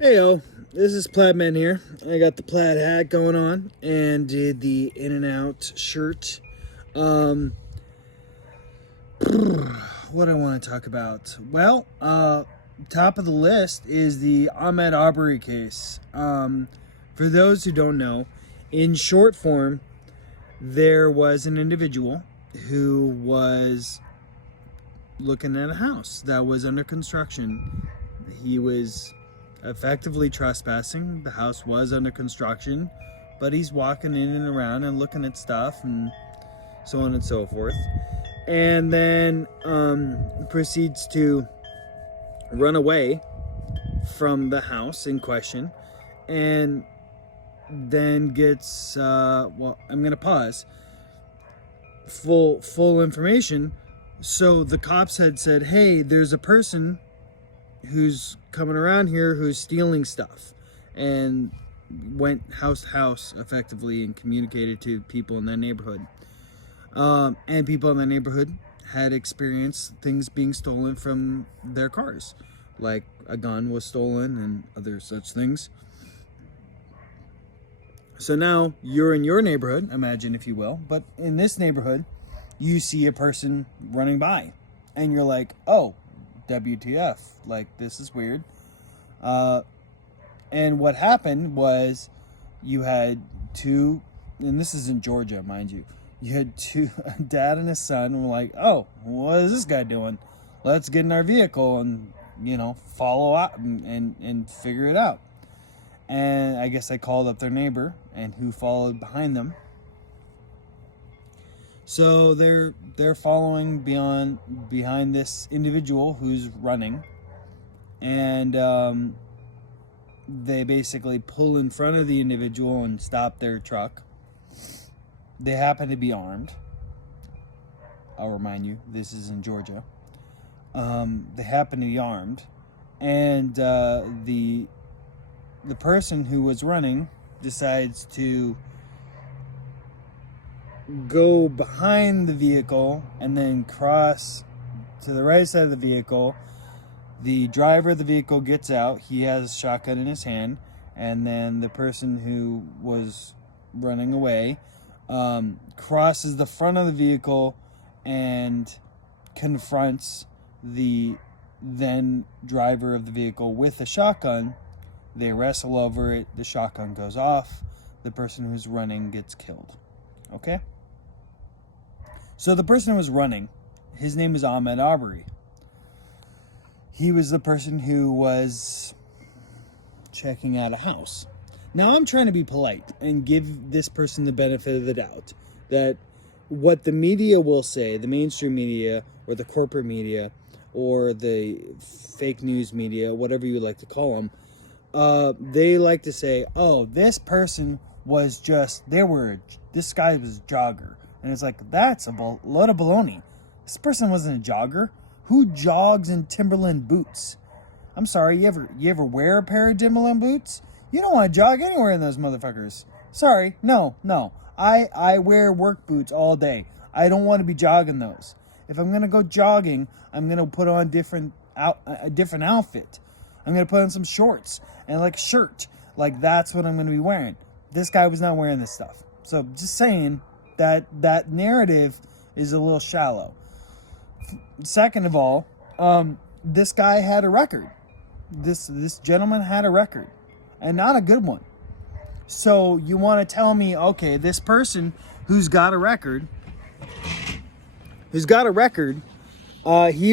Heyo, this is Plaidman here. I got the plaid hat going on and did the In and Out shirt. What I want to talk about? Well, top of the list is the Ahmed Aubrey case. For those who don't know, in short form, there was an individual who was looking at a house that was under construction. He was effectively trespassing. The house was under construction, but he's walking in and around and looking at stuff and so on and so forth. And then proceeds to run away from the house in question, and then gets well, I'm gonna pause. Full information. So the cops had said, hey, there's a person who's coming around here who's stealing stuff, and went house to house effectively and communicated to people in that neighborhood. And people in the neighborhood had experienced things being stolen from their cars, like a gun was stolen and other such things. So now you're in your neighborhood, imagine if you will, but in this neighborhood, you see a person running by, and you're like, oh, WTF, like, this is weird. And what happened was you had two, and this is in Georgia, mind you, you had two, a dad and a son, were like, oh, what is this guy doing? Let's get in our vehicle and, follow out and figure it out. And I guess they called up their neighbor, and who followed behind them. So they're following behind this individual who's running, and they basically pull in front of the individual and stop their truck. They happen to be armed. I'll remind you, this is in Georgia. They happen to be armed, and the person who was running decides to go behind the vehicle and then cross to the right side of the vehicle. The driver of the vehicle gets out. He has a shotgun in his hand, and then the person who was running away crosses the front of the vehicle and confronts the then driver of the vehicle with a shotgun. They wrestle over it. The shotgun goes off. The person who's running gets killed. Okay? So the person who was running, his name is Ahmed Aubrey. He was the person who was checking out a house. Now I'm trying to be polite and give this person the benefit of the doubt that what the media will say, the mainstream media or the corporate media or the fake news media, whatever you like to call them, they like to say, oh, this person was just, this guy was a jogger. And it's like, that's a load of baloney. This person wasn't a jogger. Who jogs in Timberland boots? I'm sorry, you ever wear a pair of Timberland boots? You don't want to jog anywhere in those motherfuckers. Sorry, no. I wear work boots all day. I don't want to be jogging those. If I'm going to go jogging, I'm going to put on a different outfit. I'm going to put on some shorts and like a shirt. Like, that's what I'm going to be wearing. This guy was not wearing this stuff. So just saying that narrative is a little shallow. Second of all, this guy had a record. This gentleman had a record, and not a good one. So you want to tell me, okay, this person who's got a record, he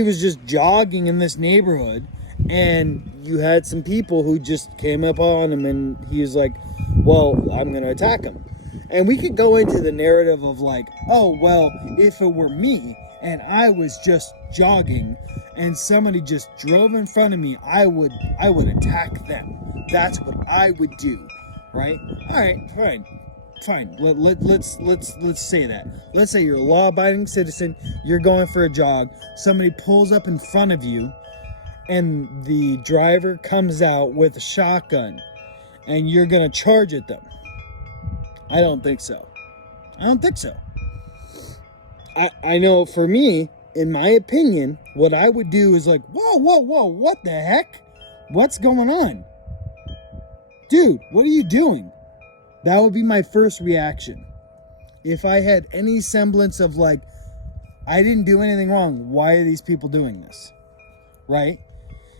was just jogging in this neighborhood, and you had some people who just came up on him, and he was like, well, I'm going to attack him. And we could go into the narrative of like, oh, well, if it were me and I was just jogging and somebody just drove in front of me, I would attack them. That's what I would do, right? All right, fine. Let's say that. Let's say you're a law-abiding citizen. You're going for a jog. Somebody pulls up in front of you, and the driver comes out with a shotgun, and you're gonna charge at them. I don't think so. I know for me, in my opinion, what I would do is like, whoa, what the heck? What's going on? dude, what are you doing? That would be my first reaction. If I had any semblance of like, I didn't do anything wrong, why are these people doing this? Right?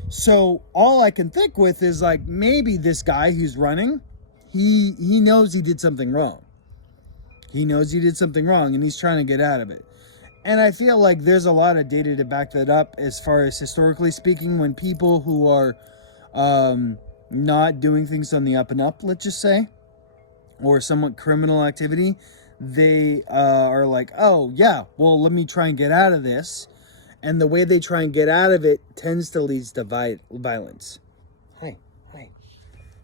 So all I can think with is like, maybe this guy who's running, he knows he did something wrong. He knows he did something wrong and he's trying to get out of it. And I feel like there's a lot of data to back that up as far as historically speaking, when people who are not doing things on the up and up, let's just say, or somewhat criminal activity, they are like, oh yeah, well, let me try and get out of this. And the way they try and get out of it tends to lead to violence. Hi.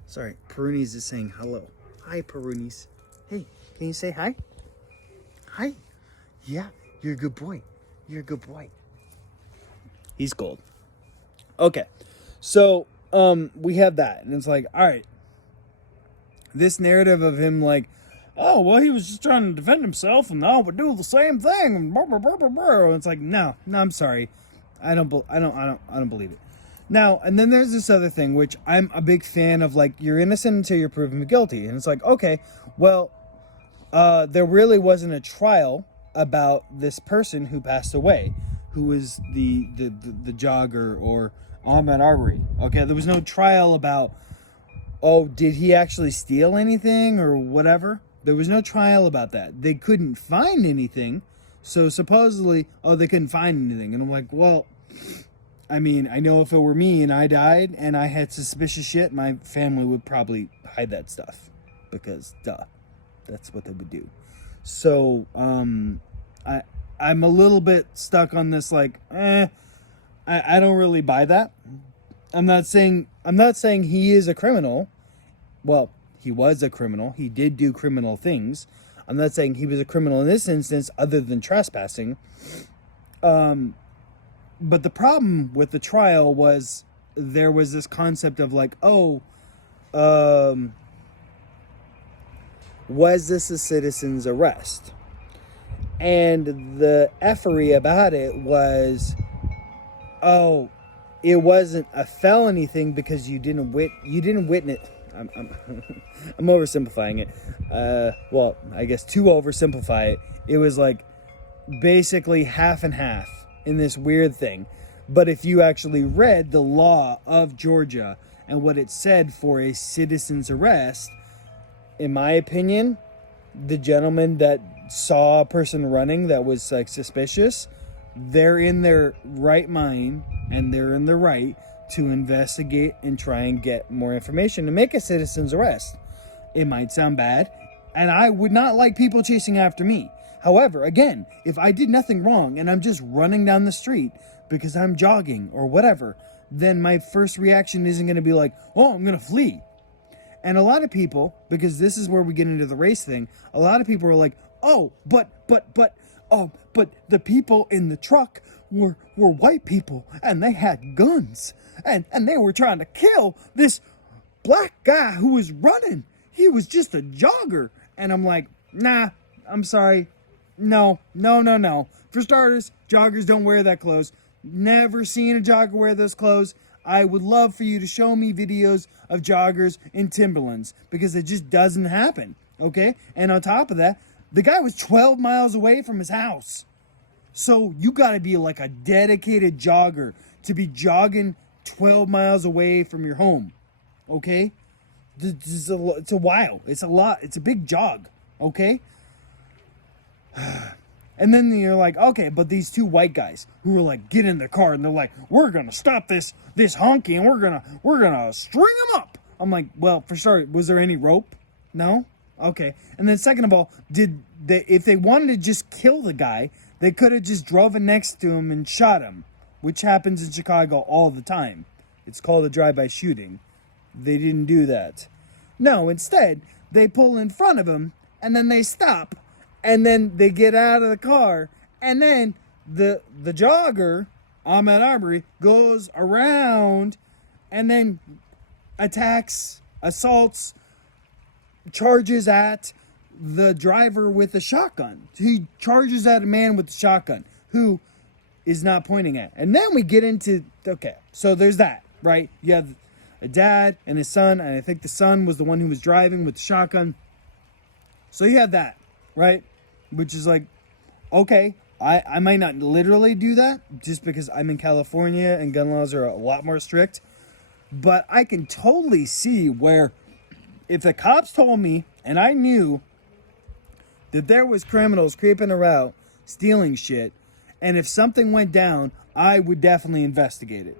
Sorry, Peroonies is saying hello. Hi, Peroonies. Hey, can you say hi? Hi. Yeah, you're a good boy. You're a good boy. He's gold. Okay, so we have that, and it's like, all right, this narrative of him like, oh, well, he was just trying to defend himself, and now we're doing the same thing. And it's like, no, I'm sorry, I don't believe it. Now, and then there's this other thing, which I'm a big fan of, like, you're innocent until you're proven guilty, and it's like, okay, well, there really wasn't a trial about this person who passed away, who was the jogger or Ahmed Arbery. Okay, there was no trial about, oh, did he actually steal anything or whatever? There was no trial about that. They couldn't find anything. So supposedly, oh, they couldn't find anything. And I'm like, well, I mean, I know if it were me and I died and I had suspicious shit, my family would probably hide that stuff. Because, duh, that's what they would do. So, I'm a little bit stuck on this, like, I don't really buy that. I'm not saying he is a criminal. Well, he was a criminal. He did do criminal things. I'm not saying he was a criminal in this instance other than trespassing. But the problem with the trial was there was this concept of like, oh, was this a citizen's arrest? And the effery about it was, oh, it wasn't a felony thing because you didn't witness. I'm oversimplifying it. Well, I guess to oversimplify it, it was like basically half and half in this weird thing. But if you actually read the law of Georgia and what it said for a citizen's arrest, in my opinion, the gentleman that saw a person running that was like suspicious, they're in their right mind and they're in the right to investigate and try and get more information to make a citizen's arrest. It might sound bad, and I would not like people chasing after me. However, again, if I did nothing wrong and I'm just running down the street because I'm jogging or whatever, then my first reaction isn't going to be like, oh, I'm going to flee. And a lot of people, because this is where we get into the race thing, a lot of people are like, oh, but the people in the truck were white people and they had guns and they were trying to kill this black guy who was running. He was just a jogger. And I'm like, nah, I'm sorry. No. For starters, joggers don't wear that clothes. Never seen a jogger wear those clothes. I would love for you to show me videos of joggers in Timberlands because it just doesn't happen, okay? And on top of that, the guy was 12 miles away from his house. So you got to be like a dedicated jogger to be jogging 12 miles away from your home, okay? It's a while. It's a lot. It's a big jog, okay? And then you're like, okay, but these two white guys who were like, get in the car, and they're like, we're gonna stop this honky, and we're gonna string them up. I'm like, well, for sure, was there any rope? No? Okay. And then second of all, if they wanted to just kill the guy, they could have just drove next to him and shot him, which happens in Chicago all the time. It's called a drive-by shooting. They didn't do that. No, instead, they pull in front of him, and then they stop. And then they get out of the car, and then the jogger, Ahmed Arbery, goes around and then attacks, assaults, charges at the driver with a shotgun. He charges at a man with a shotgun who is not pointing at. And then we get into, okay, so there's that, right? You have a dad and his son, and I think the son was the one who was driving with the shotgun. So you have that, right? Which is like, okay, I might not literally do that just because I'm in California and gun laws are a lot more strict. But I can totally see where if the cops told me and I knew that there was criminals creeping around stealing shit, and if something went down, I would definitely investigate it.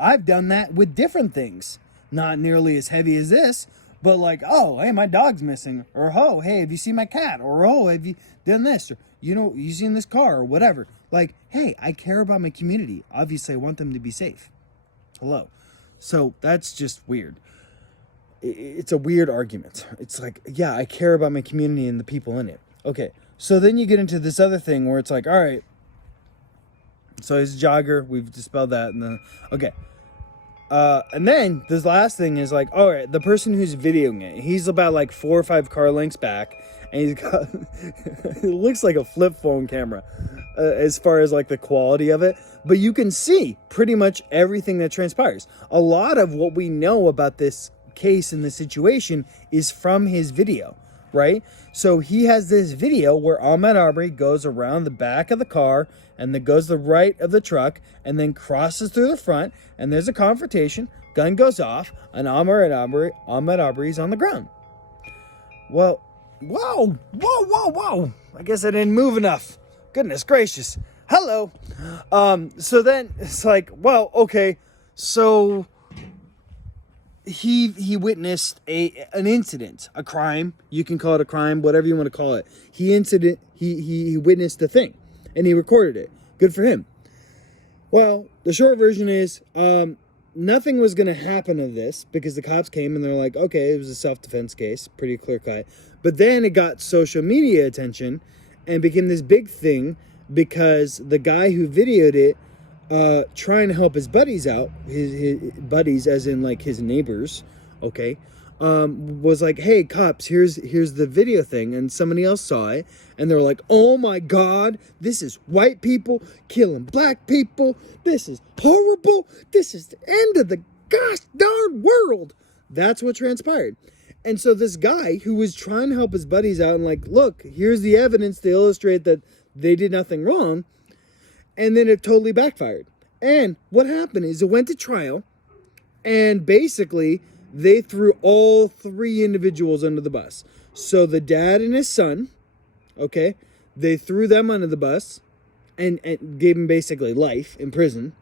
I've done that with different things. Not nearly as heavy as this, but like, oh, hey, my dog's missing. Or, oh, hey, have you seen my cat? Or, oh, have you done this? Or, you seen this car? Or whatever. Like, hey, I care about my community. Obviously, I want them to be safe. Hello. So that's just weird. It's a weird argument. It's like, yeah, I care about my community and the people in it. Okay, so then you get into this other thing where it's like, all right, so he's a jogger. We've dispelled that. Okay. And then this last thing is like, all right, the person who's videoing it, he's about like 4 or 5 car lengths back, and he's got, it looks like a flip phone camera as far as like the quality of it, but you can see pretty much everything that transpires. A lot of what we know about this case and the situation is from his video, right? So he has this video where Ahmed Arbery goes around the back of the car and then goes the right of the truck and then crosses through the front, and there's a confrontation, gun goes off, and Ahmed Arbery's on the ground. Well, whoa. I guess I didn't move enough. Goodness gracious. Hello. So then it's like, well, okay, so he witnessed an incident, a crime. You can call it a crime, whatever you want to call it. He witnessed the thing, and he recorded it. Good for him. Well, the short version is nothing was going to happen of this because the cops came and they're like, okay, it was a self-defense case, pretty clear-cut. But then it got social media attention and became this big thing because the guy who videoed it trying to help his buddies out, his buddies as in like his neighbors, okay, was like, hey, cops, here's the video thing, and somebody else saw it, and they're like, oh my God, this is white people killing black people, this is horrible, this is the end of the gosh darn world. That's what transpired. And so this guy who was trying to help his buddies out and like, look, here's the evidence to illustrate that they did nothing wrong, and then it totally backfired. And what happened is it went to trial, and basically they threw all 3 individuals under the bus. So the dad and his son, okay, they threw them under the bus and gave him basically life in prison.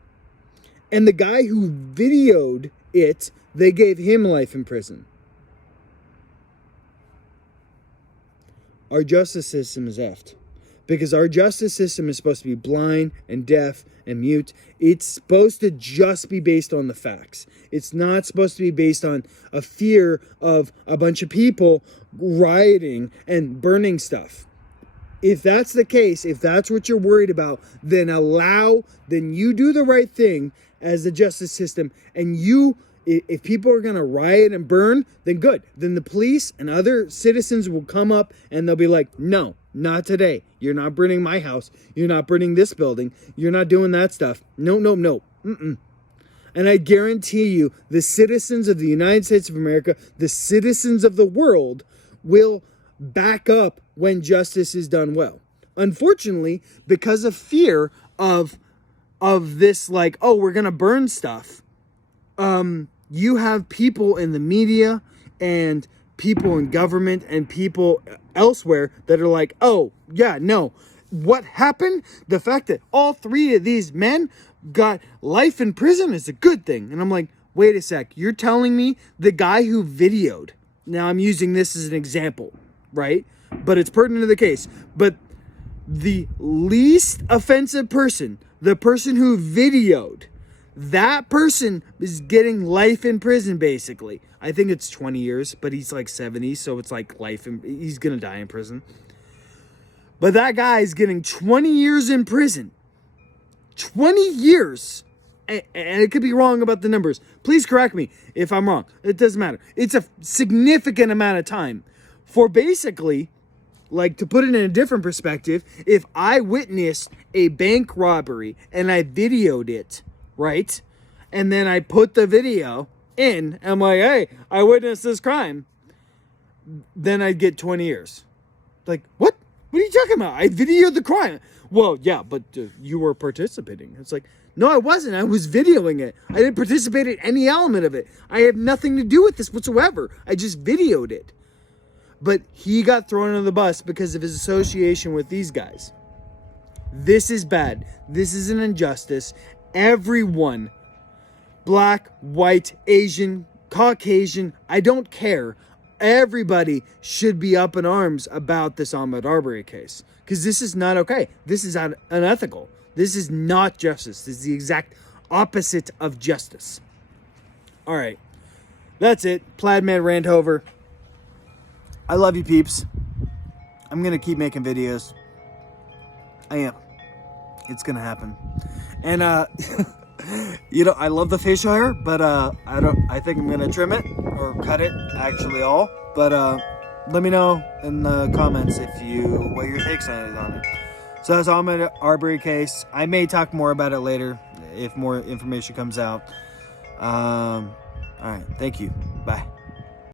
And the guy who videoed it, they gave him life in prison. Our justice system is effed. Because our justice system is supposed to be blind and deaf and mute. It's supposed to just be based on the facts. It's not supposed to be based on a fear of a bunch of people rioting and burning stuff. If that's the case, if that's what you're worried about, then you do the right thing as the justice system, and if people are going to riot and burn, then good. Then the police and other citizens will come up and they'll be like, no, not today. You're not burning my house. You're not burning this building. You're not doing that stuff. No. And I guarantee you, the citizens of the United States of America, the citizens of the world, will back up when justice is done well. Unfortunately, because of fear of this, like, oh, we're going to burn stuff, you have people in the media and people in government and people elsewhere that are like, oh, yeah, no. What happened? The fact that all 3 of these men got life in prison is a good thing. And I'm like, wait a sec. You're telling me the guy who videoed, now I'm using this as an example, right? But it's pertinent to the case. But the least offensive person, the person who videoed, that person is getting life in prison, basically. I think it's 20 years, but he's like 70, so it's like he's going to die in prison. But that guy is getting 20 years in prison. 20 years. And it could be wrong about the numbers. Please correct me if I'm wrong. It doesn't matter. It's a significant amount of time for basically, like, to put it in a different perspective, if I witnessed a bank robbery and I videoed it, right? And then I put the video in, I'm like, hey, I witnessed this crime, then I'd get 20 years. Like, what? What are you talking about? I videoed the crime. Well, yeah, but you were participating. It's like, no, I wasn't. I was videoing it. I didn't participate in any element of it. I have nothing to do with this whatsoever. I just videoed it. But he got thrown under the bus because of his association with these guys. This is bad. This is an injustice. Everyone, black, white, Asian, Caucasian, I don't care. Everybody should be up in arms about this Ahmed Arbery case. Because this is not okay. This is unethical. This is not justice. This is the exact opposite of justice. All right. That's it. Plaid Man rant over. I love you, peeps. I'm going to keep making videos. I am. It's going to happen. And, you know, I love the facial hair, but I think I'm going to trim it or cut it, actually all. But let me know in the comments what your takes on it. So that's Ahmed Arbery case. I may talk more about it later if more information comes out. All right. Thank you. Bye.